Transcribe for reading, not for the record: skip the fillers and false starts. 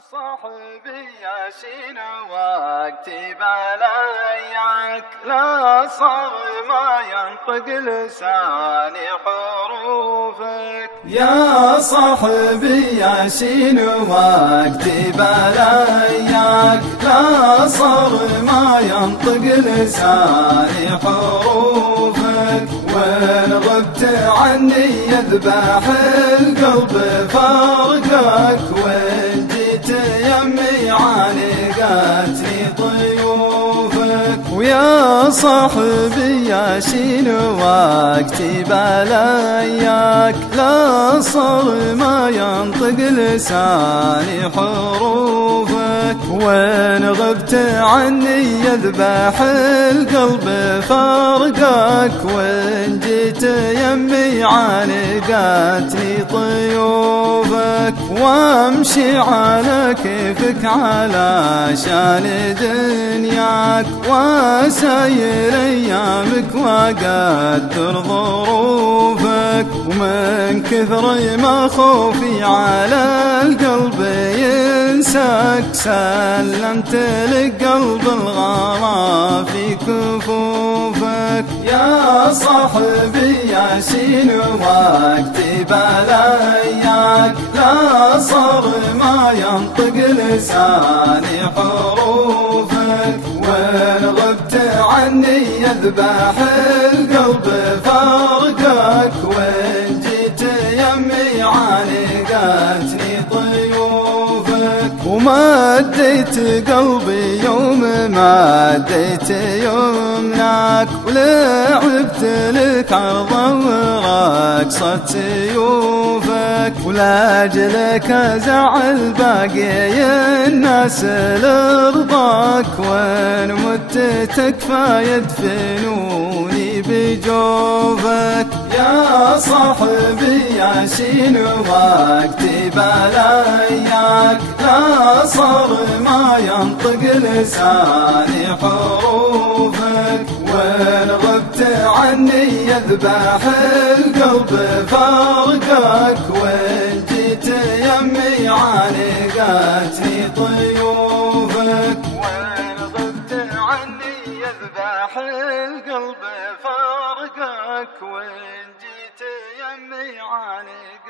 صاحبي ياسين وقتي بلاياك لا صار ما ينطق لساني حروفك. يا صاحبي ياسين وقتي بلاياك لا صار ما ينطق لساني حروفك. وين غبت عني يذبح القلب فرقك، وين جيت يمي عانقتني ضيوفك. ويا صاحبي ياسين وقتي بلاياك لا صار ما ينطق لساني حروفك. وين غبت عني يذبح القلب فرقك، وين جيت يمي عانقتني طيوفك. وامشي على كيفك علشان دنياك، واساير ايامك واقدر ظروفك. ومن كثر ما خوفي على القلب ينساك، سلمت لقلب الغرام في كفوفك. يا صاحبي ياسين وقتي بلاياك لا صار ما ينطق لساني حروفك. وين غبت عني يذبح القلب فرقك، وين جيت يمي عانقتني طيوفك. ومديت قلبي يوم مديت يمناك، ولعبت لك عرضا ورقصت سيوفك. ولاجلك ازعل باقي الناس لرضاك، وين مت تكفى يدفنوني بجوفك. يا صاحبي ياسين وقتي بلاياك لا صار ما ينطق لساني حروفك. وين غبت عني يذبح القلب فرقك، وين جيت يمي عانقتني طيوفك. وين غبت عني يذبح القلب فرقك، وين جيت يمي عانقتني